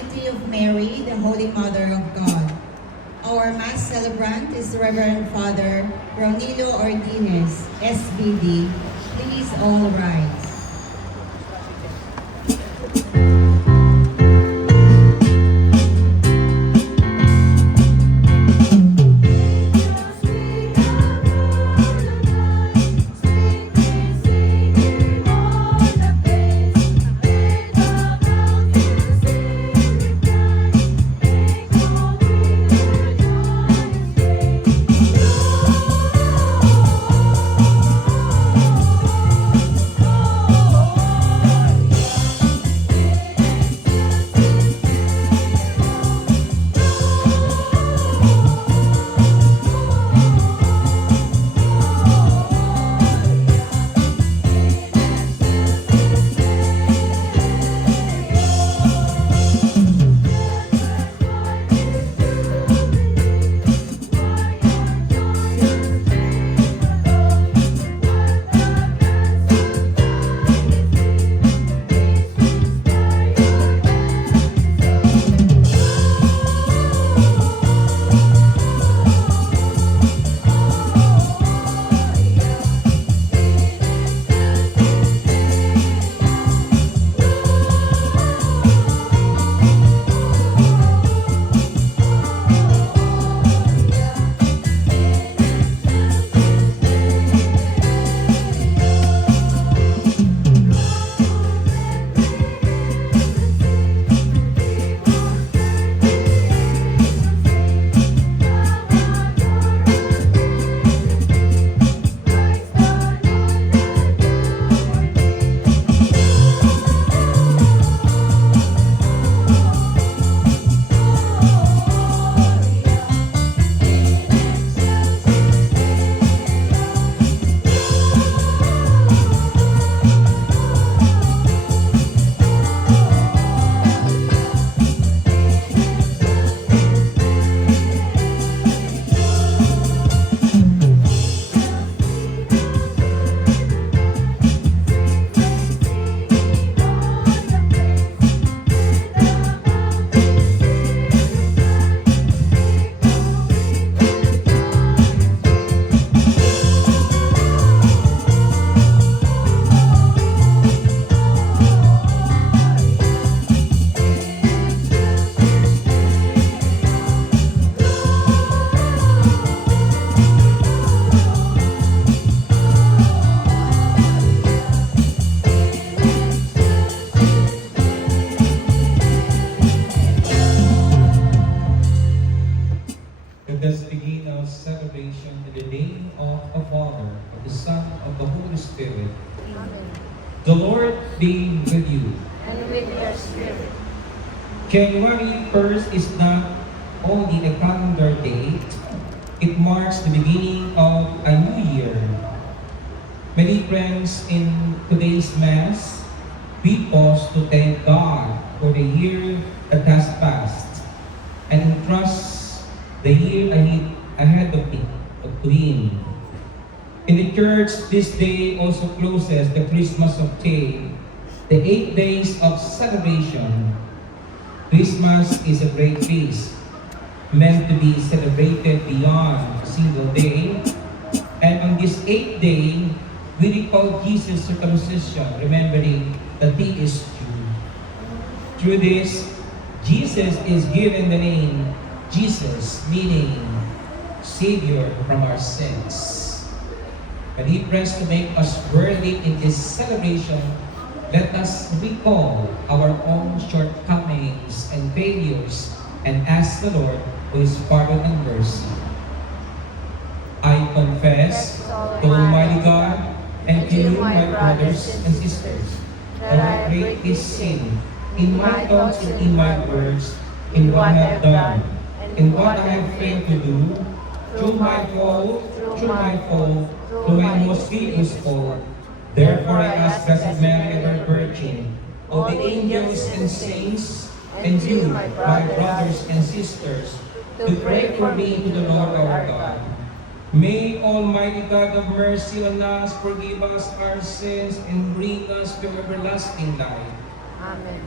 Nativity of Mary, the Holy Mother of God. Our Mass celebrant is Reverend Father Ronilo Ordines, SVD. Please all rise. Let us begin our celebration in the name of the Father, of the Son, of the Holy Spirit. Amen. The Lord be with you. And with your spirit. January 1st is not only a calendar date, it marks the beginning of a new year. Many friends, in today's Mass, we pause to thank God for the year that has passed and entrust the year ahead of to Him. In the church, this day also closes the Christmas of Day, the 8 days of celebration. Christmas is a great feast, meant to be celebrated beyond a single day. And on this 8th day, we recall Jesus' circumcision, remembering that He is Jew. Through this, Jesus is given the name Jesus, meaning Savior from our sins. But He prays to make us worthy in this celebration. Let us recall our own shortcomings and failures and ask the Lord for His pardon and mercy. I confess to Almighty God and to you, my brothers and sisters, that I have greatly sinned in my thoughts and in my words, in what I have done, in what I have failed to do, through my fault, through my most grievous fault. Therefore I ask Blessed Mary, ever Virgin, all the angels and saints, and you, my brothers and sisters, to pray for me to the Lord our God. May Almighty God have mercy on us, forgive us our sins, and bring us to everlasting life. Amen.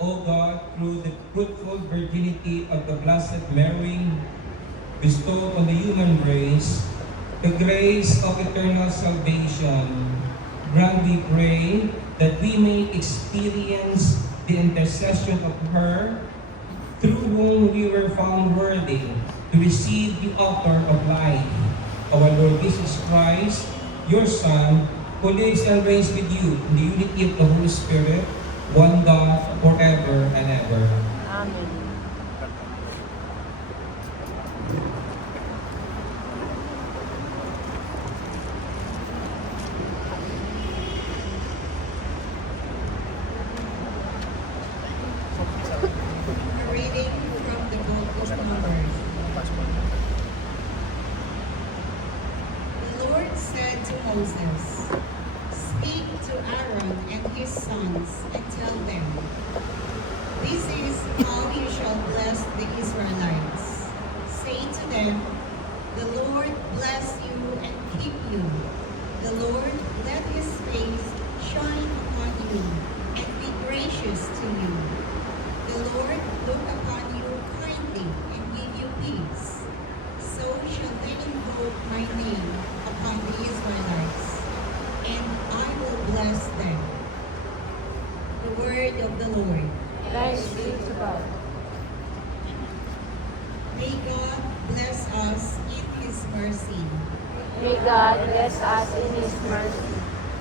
O God, through the fruitful virginity of the Blessed Mary, bestow on the human race the grace of eternal salvation. Grant, we pray, that we may experience the intercession of her, through whom we were found worthy to receive the offer of life, our Lord Jesus Christ, your Son, who lives and reigns with you in the unity of the Holy Spirit, one God, forever and ever. Amen. A reading from the book of Numbers. The Lord said to Moses, "Speak to Aaron and his sons and tell them, this is how you shall bless the Israelites. Say to them, the Lord bless you and keep you. The Lord let his face shine upon you and be gracious to you. The Lord look upon you kindly and give you peace. So shall they invoke my name upon the Israelites, and I will bless them." The word of the Lord. Thanks be to God. May God bless us in his mercy. May God bless us in His mercy.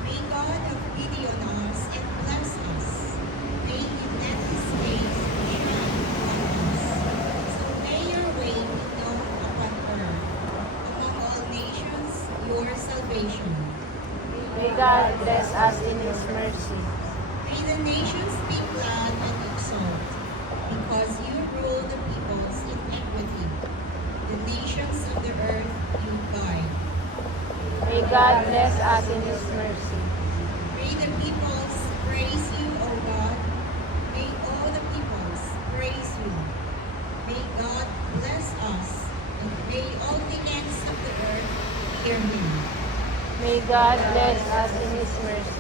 May God have pity on us and bless us. May he let his face shine upon us. So may your way be known upon earth, among all nations, your salvation. May God bless us in His mercy. May the nations be glad and exult, because you rule the peoples in equity. The nations of the earth you guide. May God bless us in His mercy. May the peoples praise you, O God. May all the peoples praise you. May God bless us, and may all the ends of the earth hear him. May God bless us in His mercy.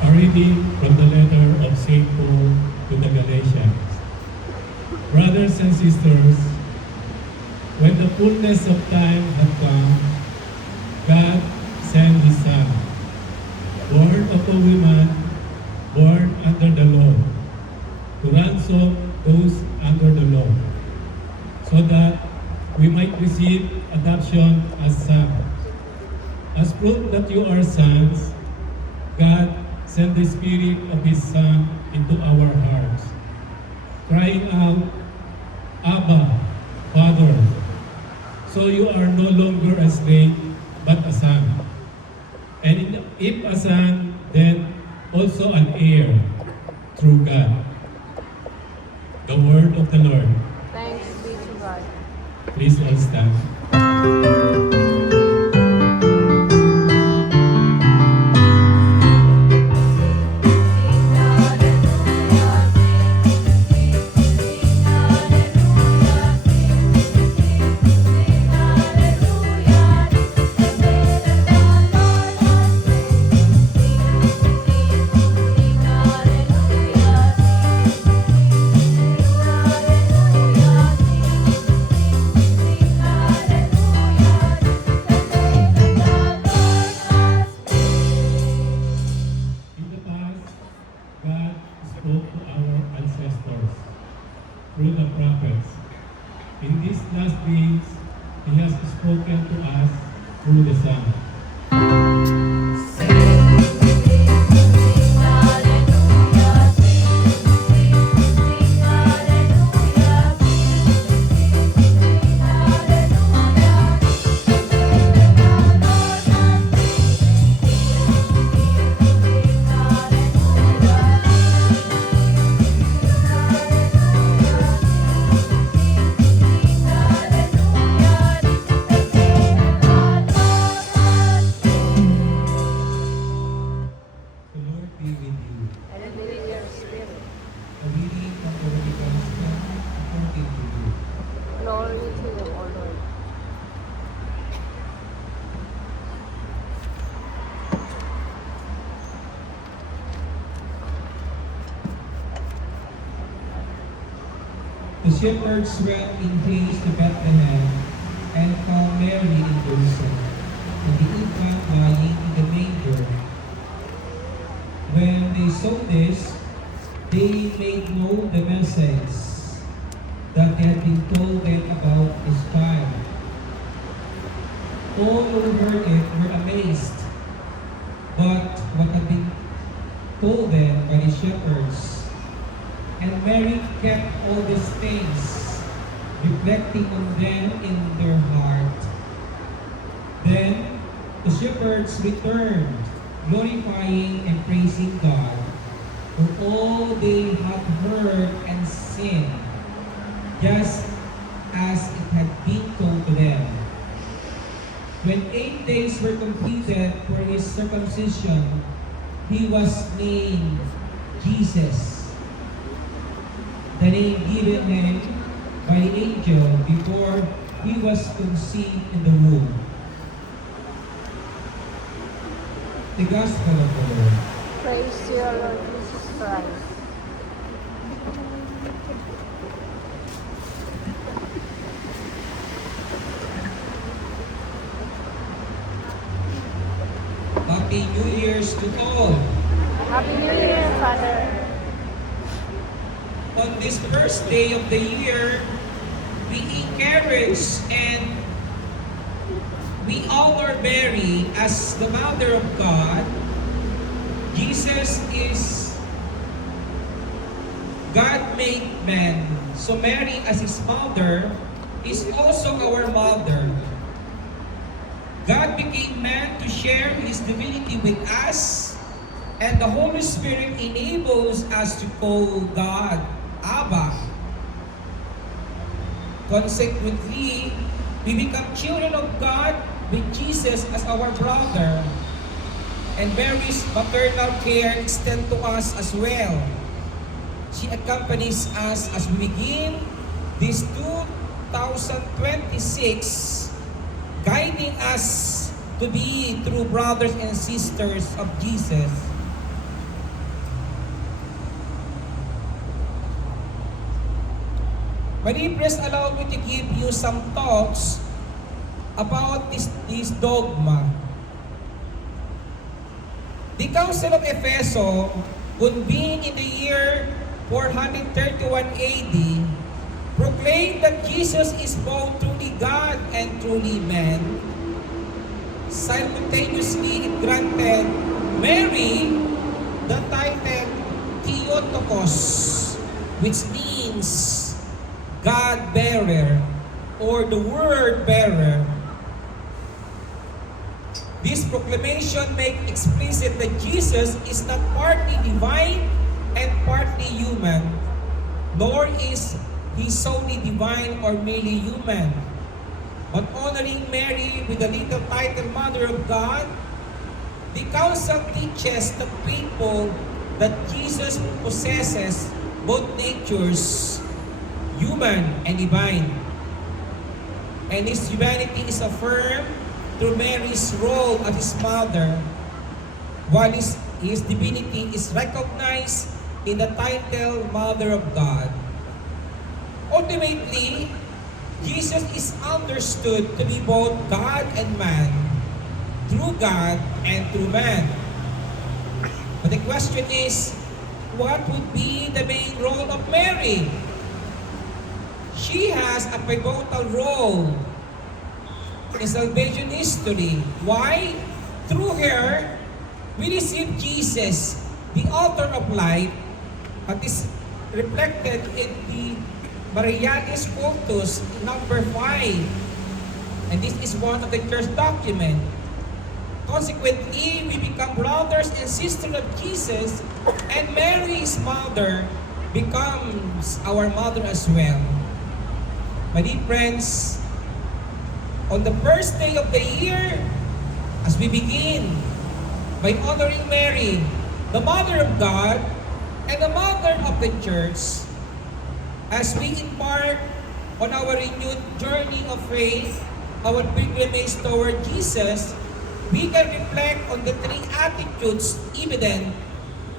A reading from the letter of St. Paul to the Galatians. Brothers and sisters, when the fullness of time had come, God sent His Son, born of a woman, born under the law, to ransom those under the law, so that we might receive adoption as sons. As proof that you are sons, God sent the Spirit of His Son into our hearts, crying out, "Abba, Father." So you are no longer a slave, but a son. And if a son, then also an heir through God. The word of the Lord. Thanks be to God. Please all stand. In the past, God spoke to our ancestors through the prophets. In these last days, He has spoken to us through the Son. The shepherds went in haste to Bethlehem and found Mary in Jerusalem, and the infant lying in the manger. When they saw this, they made known the message that had been told them about this child. All who heard it were amazed, but what had been told them by the shepherds. And Mary kept all these things, reflecting on them in their heart. Then the shepherds returned, glorifying and praising God for all they had heard and seen, just as it had been told to them. When 8 days were completed for his circumcision, he was named Jesus, the name given him by the angel before he was conceived in the womb. The Gospel of the Lord. Praise to you, Lord Jesus Christ. Happy New Year's to all. Happy New Year, Father. On this first day of the year, we encourage and we honor Mary as the Mother of God. Jesus is God made man. So Mary as his mother is also our mother. God became man to share his divinity with us, and the Holy Spirit enables us to call God Abba. Consequently, we become children of God with Jesus as our brother, and Mary's maternal care extends to us as well. She accompanies us as we begin this 2026, guiding us to be true brothers and sisters of Jesus. Please allow me to give you some thoughts about this dogma. The Council of Ephesus, convened in the year 431 AD, proclaimed that Jesus is both truly God and truly man. Simultaneously, it granted Mary the title Theotokos, which means God-bearer or the Word-bearer. This proclamation makes explicit that Jesus is not partly divine and partly human, nor is he solely divine or merely human. But honoring Mary with the little title Mother of God, the Council teaches the people that Jesus possesses both natures, human and divine. And his humanity is affirmed through Mary's role as his mother, while his divinity is recognized in the title Mother of God. Ultimately, Jesus is understood to be both God and man, through God and through man. But the question is, what would be the main role of Mary? She has a pivotal role in salvation history. Why? Through her, we receive Jesus, the author of life, that is reflected in the Marianis Cultus, number 5. And this is one of the church document. Consequently, we become brothers and sisters of Jesus, and Mary's mother becomes our mother as well. My dear friends, on the first day of the year, as we begin by honoring Mary, the Mother of God and the Mother of the Church, as we embark on our renewed journey of faith, our pilgrimage toward Jesus, we can reflect on the three attitudes evident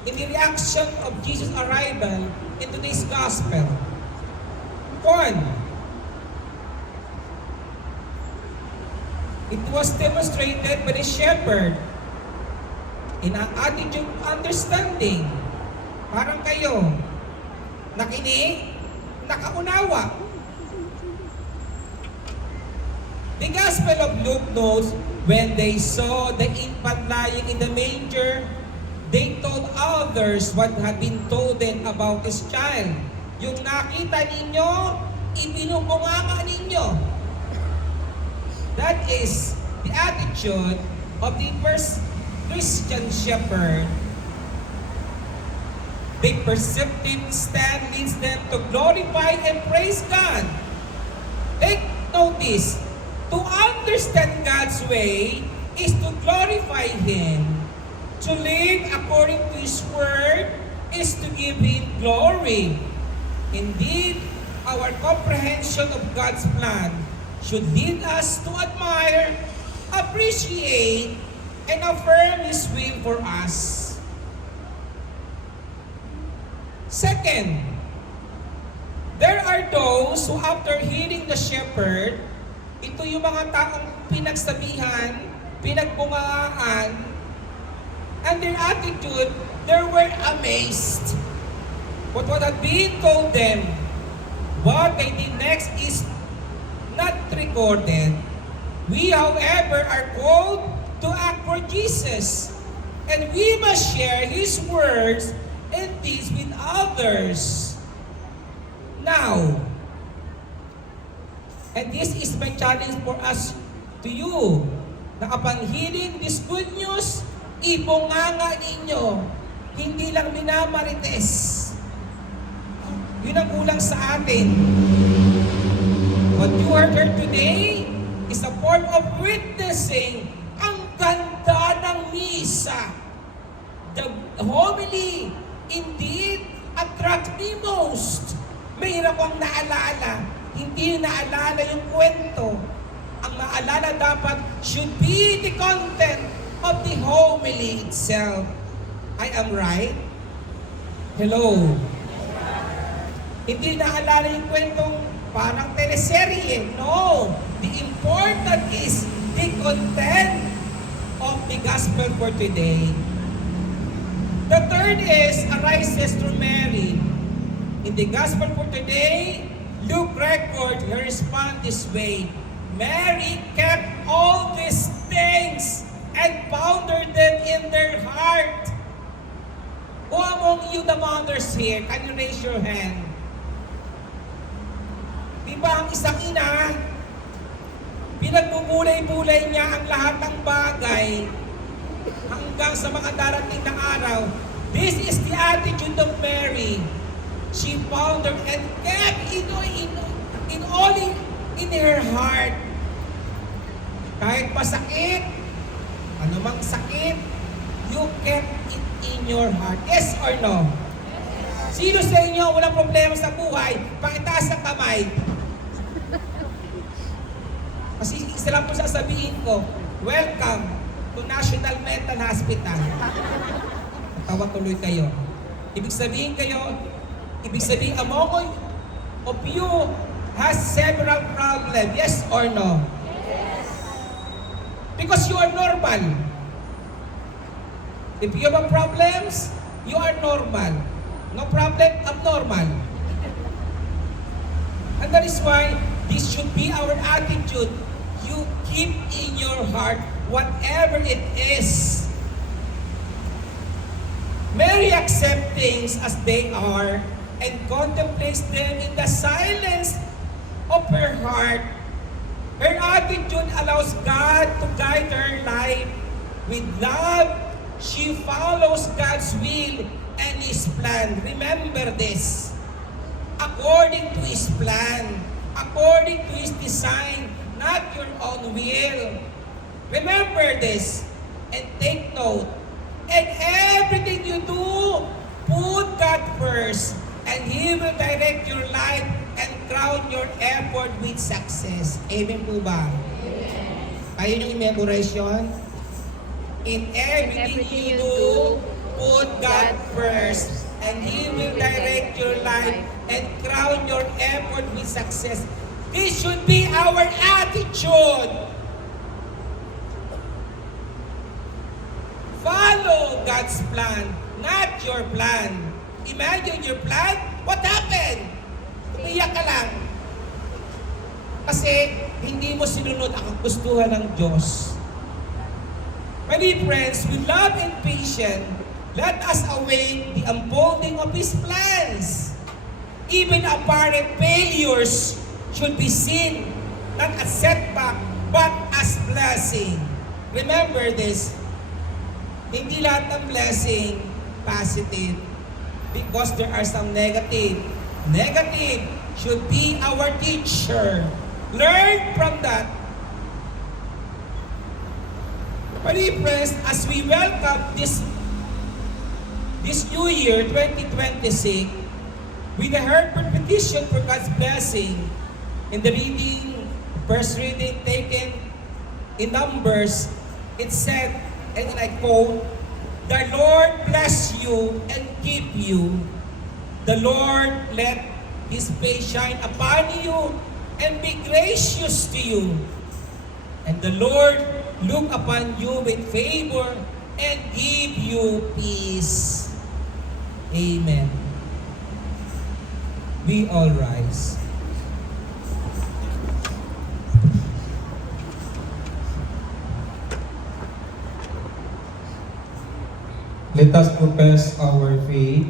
in the reaction of Jesus' arrival in today's gospel. One, it was demonstrated by the shepherd in an attitude of understanding. Parang kayo, nakinig, nakaunawa. The Gospel of Luke notes, when they saw the infant lying in the manger, they told others what had been told them about this child. Yung nakita ninyo, ibinubunganga ninyo. That is the attitude of the first Christian shepherd. The perceptive stand leads them to glorify and praise God. Take notice, to understand God's way is to glorify Him. To live according to His Word is to give Him glory. Indeed, our comprehension of God's plan should lead us to admire, appreciate, and affirm His will for us. Second, there are those who after hearing the shepherd, ito yung mga taong pinagsabihan, pinagbungaan, and their attitude, they were amazed. But what had been told them, what they did next is not recorded. We, however, are called to act for Jesus, and we must share His words and deeds with others. Now, and this is my challenge for us to you, na upon hearing this good news, ibunganga ninyo, hindi lang minamarites. Yun ang kulang sa atin. What you heard here today is a form of witnessing ang ganda ng misa. The homily indeed attracts me most. Mahirap ang naalala. Hindi naalala yung kwento. Ang maalala dapat should be the content of the homily itself. I am right? Hello? Hindi naalala yung kwentong parang teleserye. No! The important is the content of the gospel for today. The third is arises through Mary. In the gospel for today, Luke records her response this way. Mary kept all these things and pondered them in their heart. Who among you the mothers here, can you raise your hand? Di ba ang isang ina, pinagbubulay-bulay niya ang lahat ng bagay hanggang sa mga darating na araw. This is the attitude of Mary. She pondered and kept in her heart. Kahit masakit, anumang sakit, you kept it in your heart. Yes or no? Sino sa inyo walang problema sa buhay, pakitaas ang kamay. Kasi isa lang po sasabihin ko, welcome to National Mental Hospital. Tawa tuloy kayo. Ibig sabihin among of you has several problems. Yes or no? Yes. Because you are normal. If you have problems, you are normal. No problem, abnormal. And that is why this should be our attitude. You keep in your heart whatever it is. Mary accepts things as they are and contemplates them in the silence of her heart. Her attitude allows God to guide her life. With love, she follows God's will and His plan. Remember this. According to His plan, according to His design, not your own will. Remember this and take note. And everything you do, put God first, and He will direct your life and crown your effort with success. Amen po ba? Amen. Ayun yung i-memorize yun. In everything you do, put God first, and He will direct your life and crown your effort with success. This should be our attitude. Follow God's plan, not your plan. Imagine your plan, what happened? Umiyak ka lang. Kasi hindi mo sinunod ang gustuhan ng Diyos. My dear friends, with love and patience, let us await the unfolding of His plans. Even apparent failures should be seen not as setback, but as blessing. Remember this, hindi lahat ng blessing positive, because there are some negative. Negative should be our teacher. Learn from that. My dear friends, as we welcome this new year, 2026, with a heartfelt petition for God's blessing, in the first reading taken in Numbers, it said, and I quote, "The Lord bless you and keep you. The Lord let His face shine upon you and be gracious to you. And the Lord look upon you with favor and give you peace." Amen. We all rise. Let us profess our faith.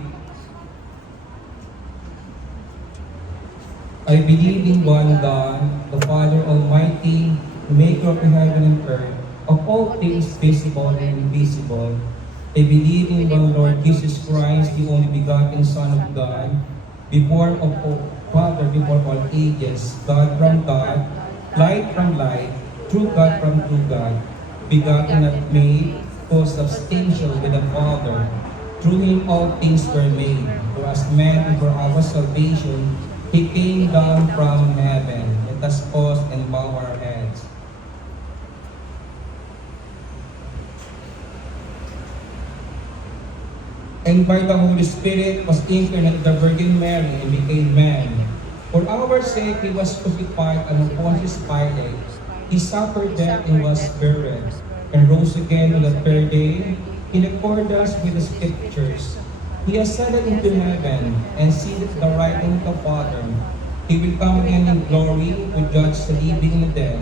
I believe in one God, the Father Almighty, maker of heaven and earth, of all things visible and invisible. I believe in one Lord Jesus Christ, the only begotten Son of God, before of all, Father before all ages, God from God, light from light, true God from true God, begotten not made, co-substantial with the Father. Through Him all things were made. For as man and for our salvation, He came down from heaven. Let us pause and bow our heads. And by the Holy Spirit was incarnate the Virgin Mary and became man. For our sake He was crucified under Pontius Pilate. He suffered death and was buried, and rose again on the third day, in accordance with the Scriptures. He ascended into heaven and seated at the right hand of the Father. He will come again in glory to judge the living and the dead,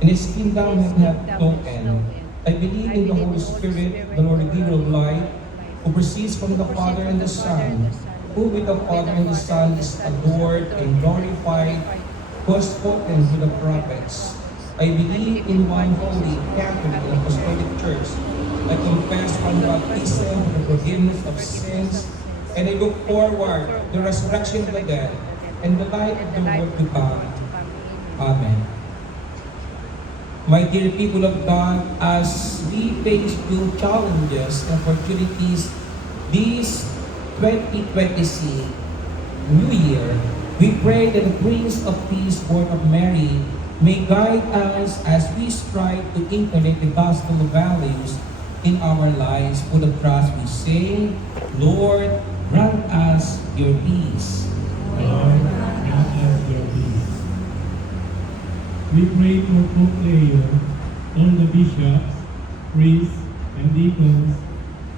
and His kingdom hath no end. I believe in the Holy Spirit, the Lord, the giver of life, who proceeds from the Father and the Son, who with the Father and the Son is adored and glorified, who has spoken to the prophets. I believe in one holy, Catholic, and Apostolic Church. I confess one baptism for the forgiveness of sins, and I look forward to the resurrection of the dead and the life of the world to come. Amen. My dear people of God, as we face new challenges and opportunities this 2026 New Year, we pray that the Prince of Peace, Born of Mary, may guide us as we strive to incarnate the gospel values in our lives. Full of trust, we say, Lord, grant us your peace. Lord, grant us your peace. We pray for Pope Leo, all the bishops, priests, and deacons,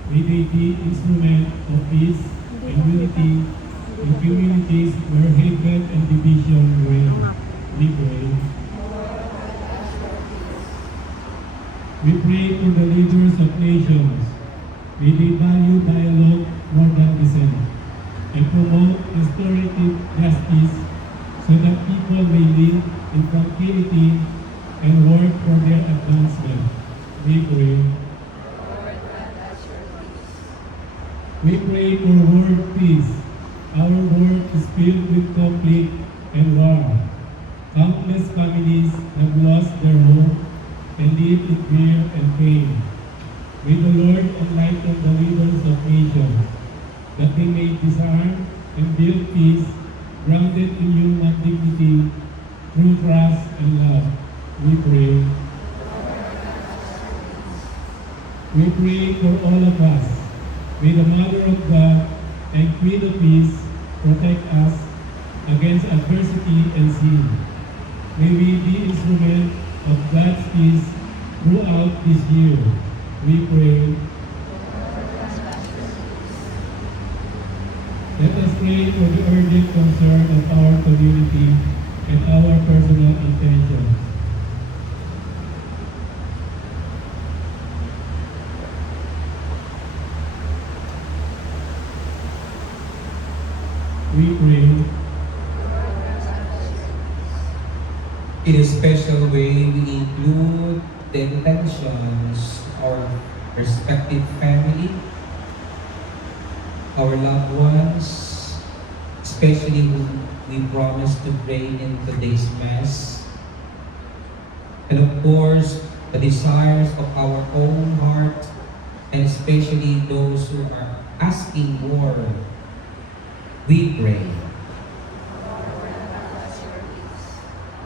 may they be instrument of peace and unity in communities where hatred and division reign. We pray. We pray for the leaders of nations. May they value dialogue more than dissent and promote restorative justice so that people may live in tranquility and work for their advancement. We pray. We pray for world peace. Our world is filled with conflict and war. Countless families have lost their home and live in fear and pain. May the Lord enlighten the leaders of nations, that they may disarm and build peace, grounded in human dignity, through trust and love. We pray. We pray for all of us. May the Mother of God and Queen of Peace, protect us against adversity and sin. May we be instrument of God's peace throughout this year. We pray. Let us pray for the urgent concern of our community and our personal intentions. We pray. In a special way, we include the intentions of our respective family, our loved ones, especially who we promise to pray in today's Mass, and of course, the desires of our own heart, and especially those who are asking more. We pray.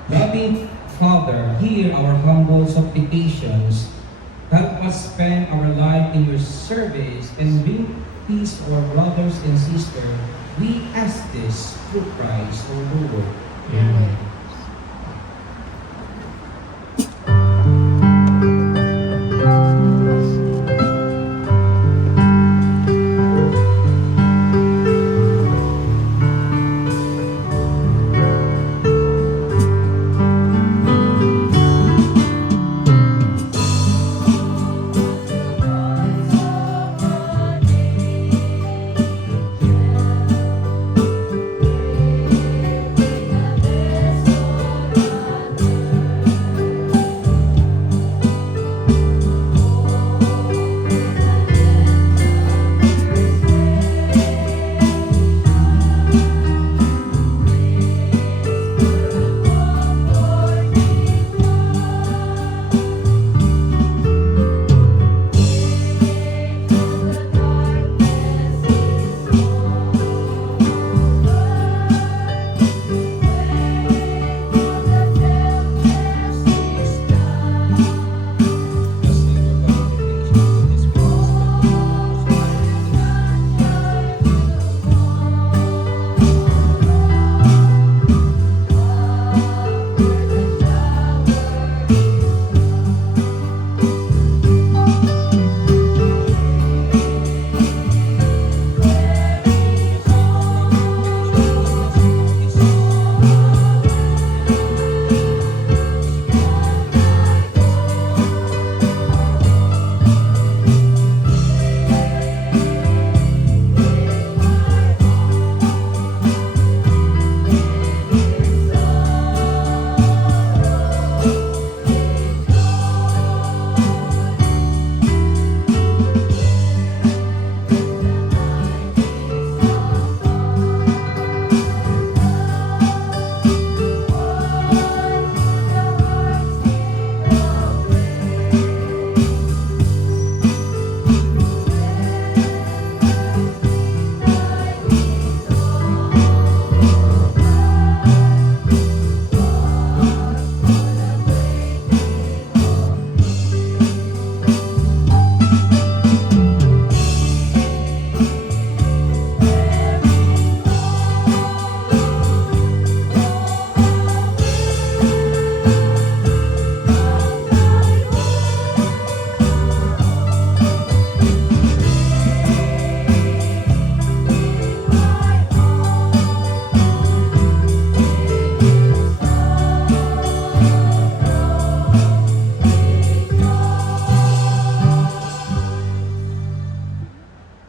Loving Father, hear our humble supplications. Help us spend our life in your service and bring peace to our brothers and sisters. We ask this through Christ our Lord. Amen.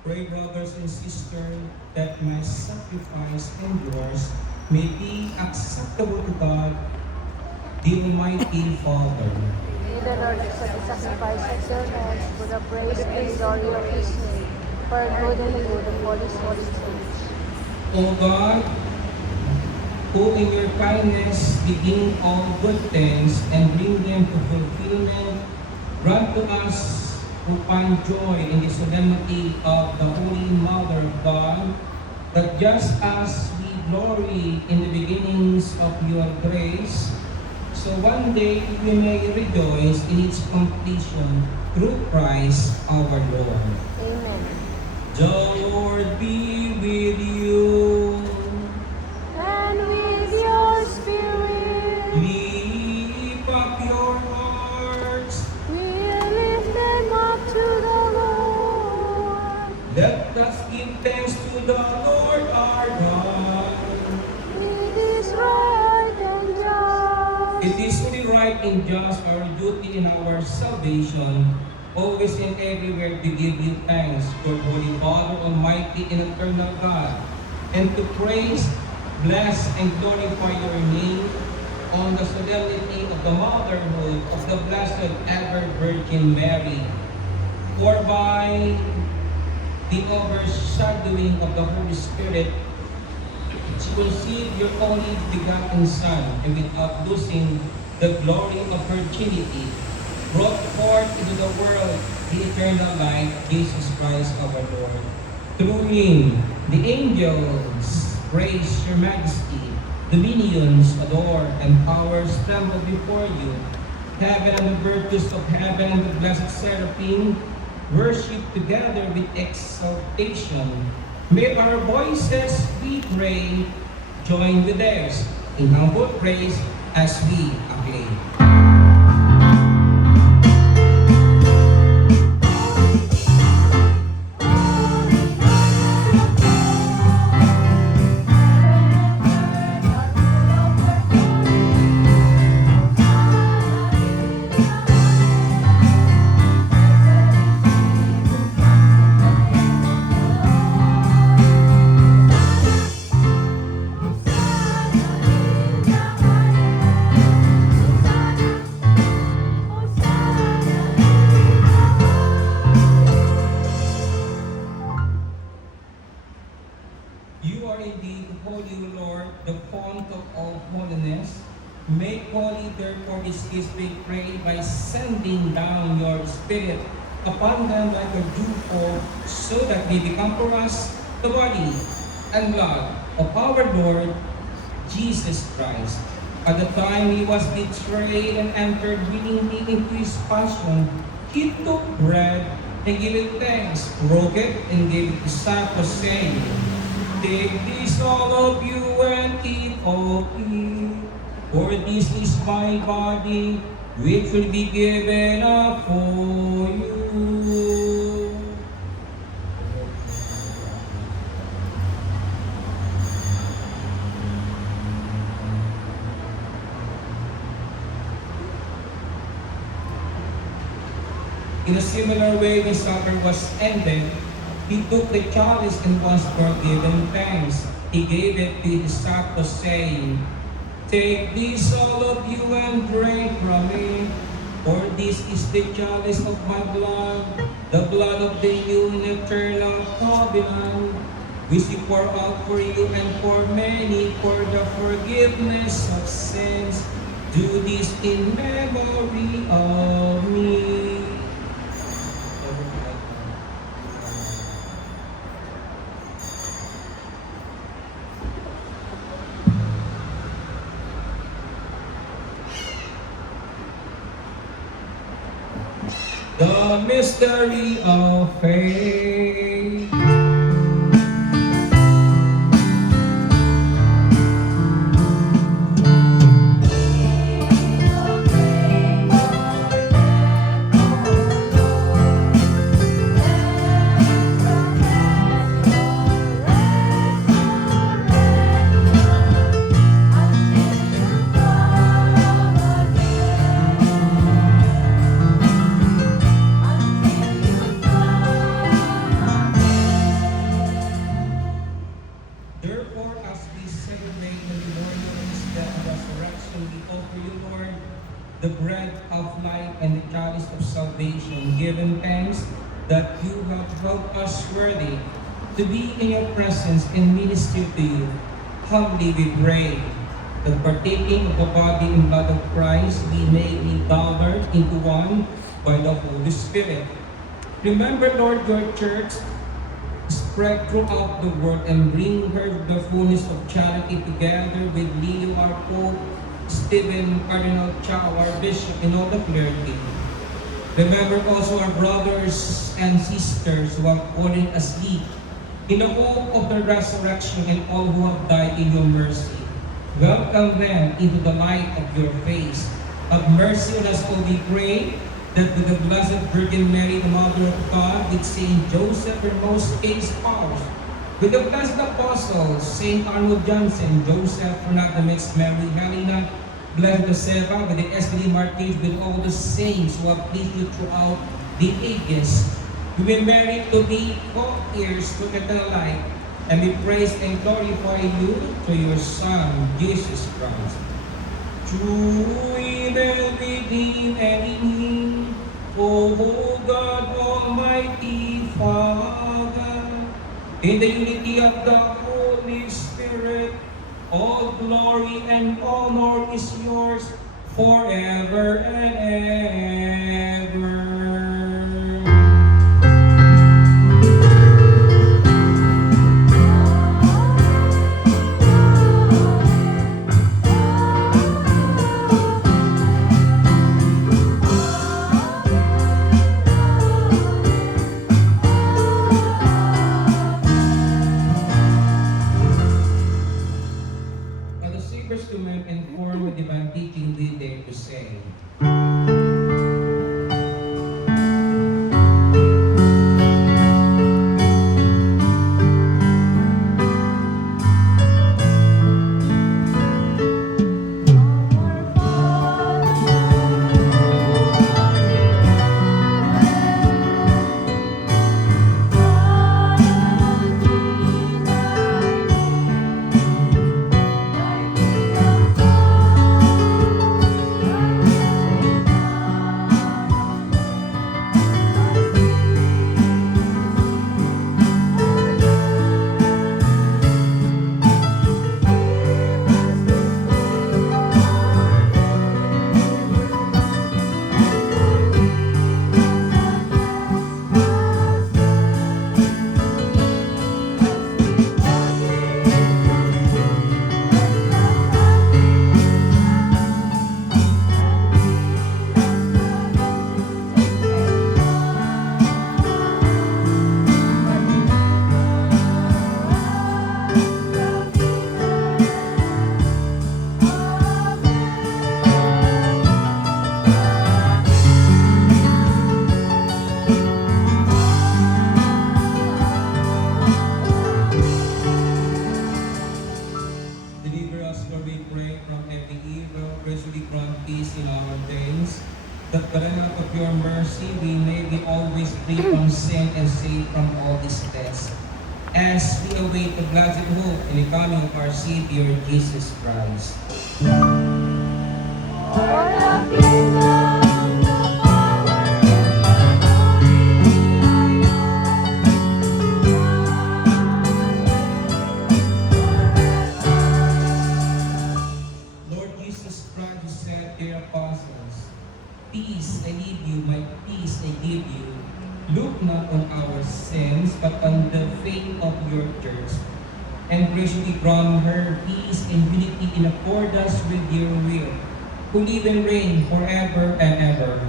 Pray, brothers and sisters, that my sacrifice and yours may be acceptable to God, the Almighty Father. May the Lord accept the sacrifice of your hands for the praise and glory of his name, for good and the good of all his holy church. O God, who in your kindness begin all good things and bring them to fulfillment, grant to us who find joy in the solemnity of the Holy Mother of God, that just as we glory in the beginnings of your grace, so one day we may rejoice in its completion through Christ our Lord. Amen. The Lord be with thanks to the Lord our God. It is right and just. It is only right and just our duty in our salvation, always and everywhere to give you thanks, for Holy Father, Almighty and eternal God, and to praise, bless, and glorify your name on the solemnity of the motherhood of the Blessed Ever Virgin Mary. For by the overshadowing of the Holy Spirit, she conceived your only begotten Son, and without losing the glory of virginity, brought forth into the world the eternal life, Jesus Christ our Lord. Through him, the angels praise your majesty, dominions adore, and powers tremble before you. Heaven and the virtues of heaven and the blessed seraphim worship together with exaltation. May our voices, we pray, join with theirs in humble praise as we acclaim. You are indeed holy, Lord, the font of all holiness. Make holy, therefore, this gift, we pray, by sending down your Spirit upon them like a dewfall, so that they become for us the body and blood of our Lord Jesus Christ. At the time he was betrayed and entered willingly into his passion, he took bread and gave thanks, broke it, and gave it to his disciples, saying, "Take this, all of you, and eat of it, for this is my body, which will be given up for you." In a similar way, the supper was ended. He took the chalice and once more given thanks. He gave it to his disciples, saying, "Take this, all of you, and drink from it, for this is the chalice of my blood, the blood of the new and eternal covenant, which we pour out for you and for many for the forgiveness of sins. Do this in memory of me." The mystery of faith. Therefore, as we celebrate the memorials that the resurrection, we offer you, Lord, the bread of life and the chalice of salvation, giving thanks that you have held us worthy to be in your presence and minister to you. Humbly we pray that partaking of the body and blood of Christ, we may be gathered into one by the Holy Spirit. Remember, Lord, your church spread throughout the world and bring her the fullness of charity together with Leo, our Pope, Stephen, Cardinal Chao, our Bishop, and all the clergy. Remember also our brothers and sisters who have fallen asleep in the hope of the resurrection, and all who have died in your mercy. Welcome them into the light of your face. Have mercy on us, all we pray, that with the Blessed Virgin Mary, the Mother of God, with Saint Joseph, her most chaste spouse, With the blessed apostles, Saint Arnold Johnson, Joseph Fernandez, Mary Helena, Blessed Josefa, with the SPD Martyrs, with all the saints who have pleased you throughout the ages, we will merit to be co-heirs to eternal life, and we praise and glorify you through your Son, Jesus Christ. True evil within and in Him, O God Almighty Father, in the unity of the Holy Spirit, all glory and honor is yours forever and ever. While the Savior's command informed with divine teaching, we dare to say, deliver us, Lord, we pray, from every evil, graciously grant peace in our days, that by the help of your mercy we may be always free from sin and safe from all distress, as we await the blessed hope in the coming of our Savior, Jesus Christ. Lord Jesus Christ, you said to your apostles, peace I leave you, my peace I give you. Look not on our sins, but on the faith of your church, and graciously grant her peace and unity in accordance with your will, who live and reign forever and ever.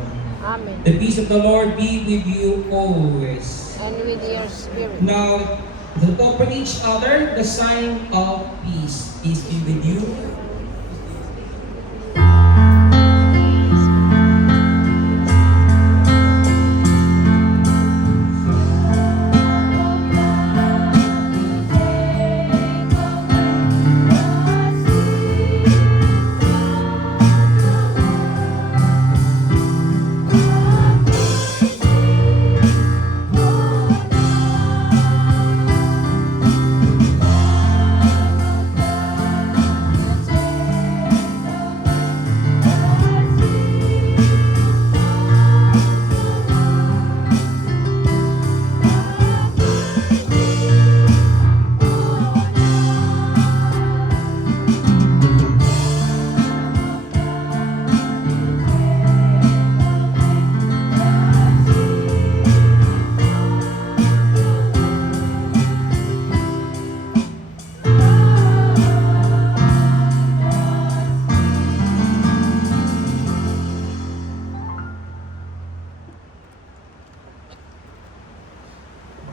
Amen. The peace of the Lord be with you always. And with your spirit. Now, to offer each other the sign of peace. Peace be with you.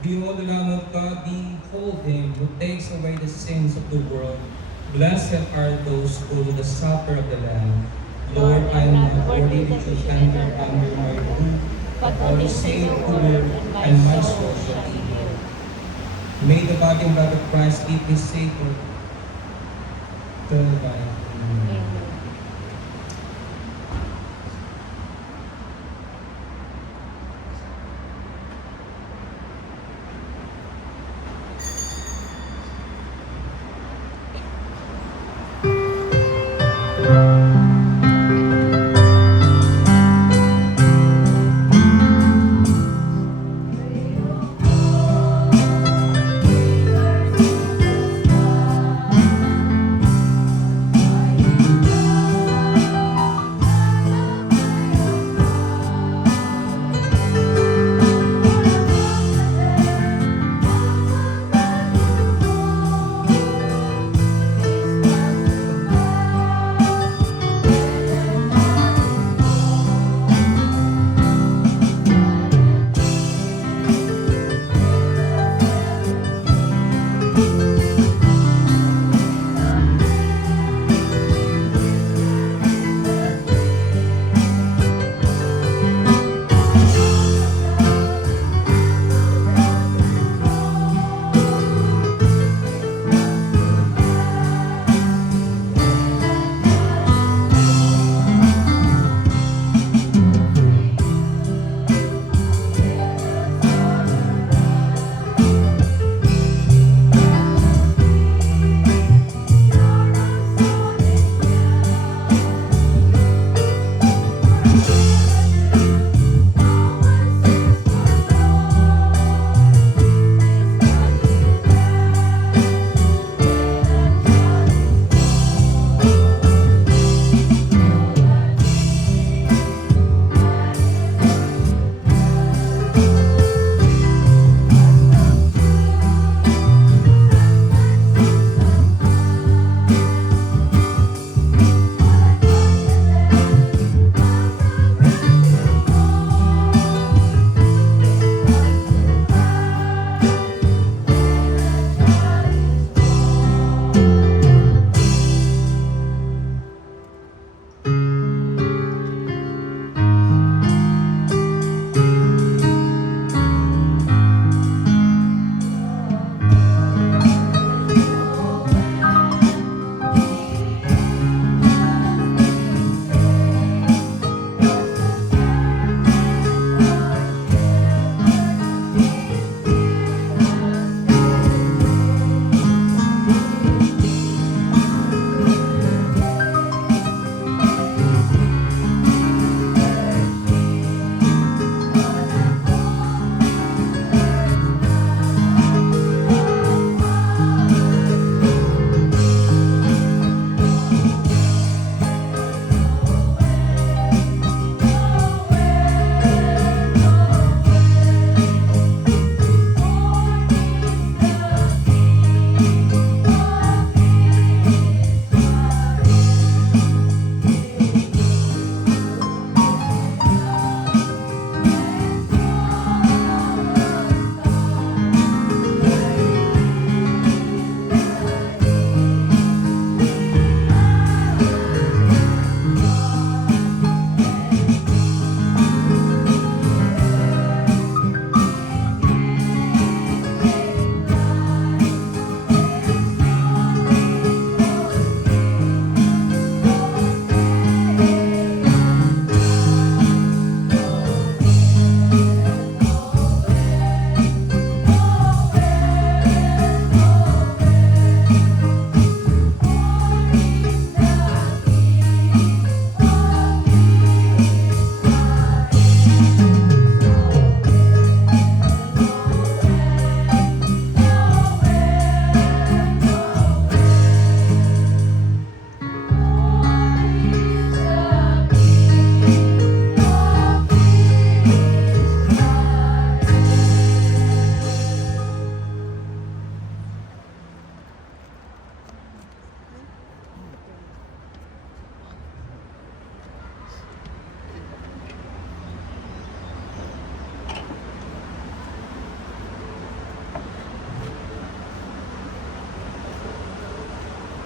Behold the Lamb of God, behold him who takes away the sins of the world. Blessed are those who do the supper of the Lamb. Lord, I am not worthy that you enter under my roof, but only say the word, and my soul shall be healed. May the body and blood of Christ keep this sacred. Turn by.